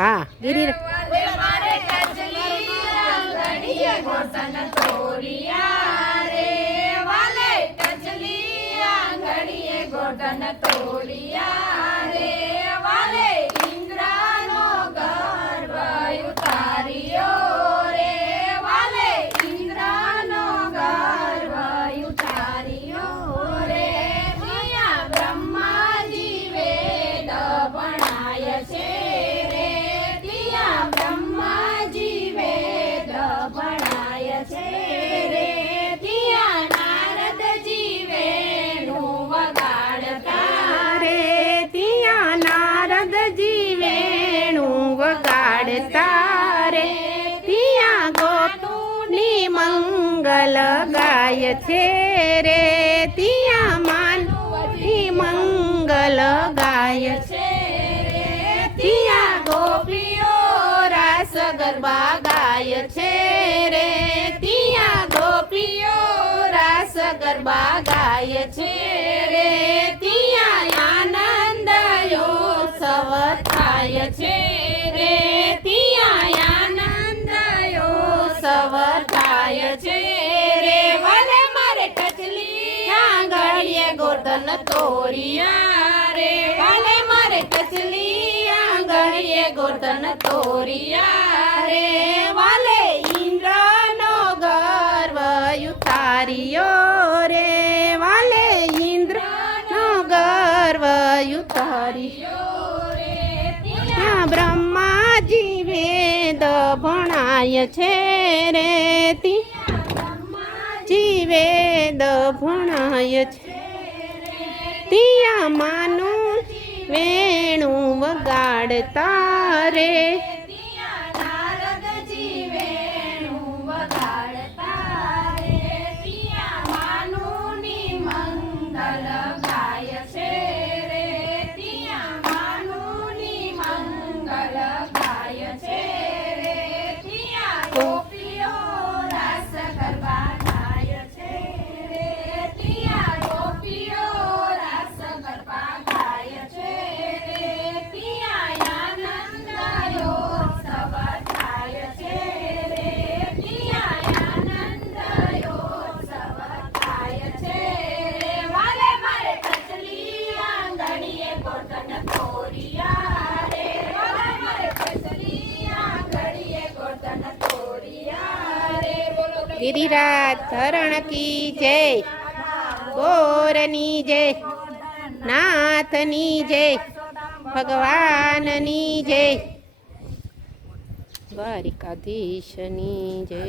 હા ગિરી ગોટન તોડિયા રે વાલે ઇન્દ્રનો ગર્વ ઉતાર્યો રે વાલે ઇન્દ્રનો ગર્વ ઉતાર્યો રે અહીંયા બ્રહ્માજી વેદ ભણાય છે રે ત્યાં બ્રહ્માજી વેદ ભણાય છે રે ત્યાં નારદજી વેણું તારે પિયા ગોપની મંગલ ગાય છે રે તિયા માનવી મંગલ ગાય છે રે તિયા ગોપીઓ રાસ ગરબા ગાય છે રે તિયા ગોપીઓ રાસ ગરબા ગાય છે રે તિયા આનંદ ઉત્સવ થાય છે રે થાય છે રે વાલે મારે ટચલી આંગળીએ ગોટન તોડિયા રે વાલે મારે ટચલી આંગળીએ ગોટન તોડિયા રે વાલે ઇન્દ્રનો ગર્વ ઉતાર્યો રે વાલે ઇન્દ્રનો ગર્વ ઉતાર્યો રે ત્યાં બ્રહ્માજી વેદ ભણાય છે રે વેદ ભણાય છે ત્યાં માનું વેણું વગાડતા રે નારદજી વેણું વગાડતા રે ત્યાં માનુની મંગલ ગાય છે રે ત્યાં માનુની મંગલ ગાય છે રે ત્યાં ગોપીઓ રાસ ગરબા ગાય છે રે ત્યાં ગોપીઓ રાસ ગરબા ગાય છે રે ત્યાં આનંદ ઉત્સવ થાય છે રે ત્યાં આનંદ ઉત્સવ થાય છે રે વાલે મારે ટચલી આંગળીએ ગોટન તોડિયા રે વાલે મારે ટચલી આંગળીએ ગોટન તોડિયા રે બોલો ગિરિરાજ ધરણ કી જય ગોરની જય નાથની જય ભગવાનની જય દ્વારિકાધીશની જય.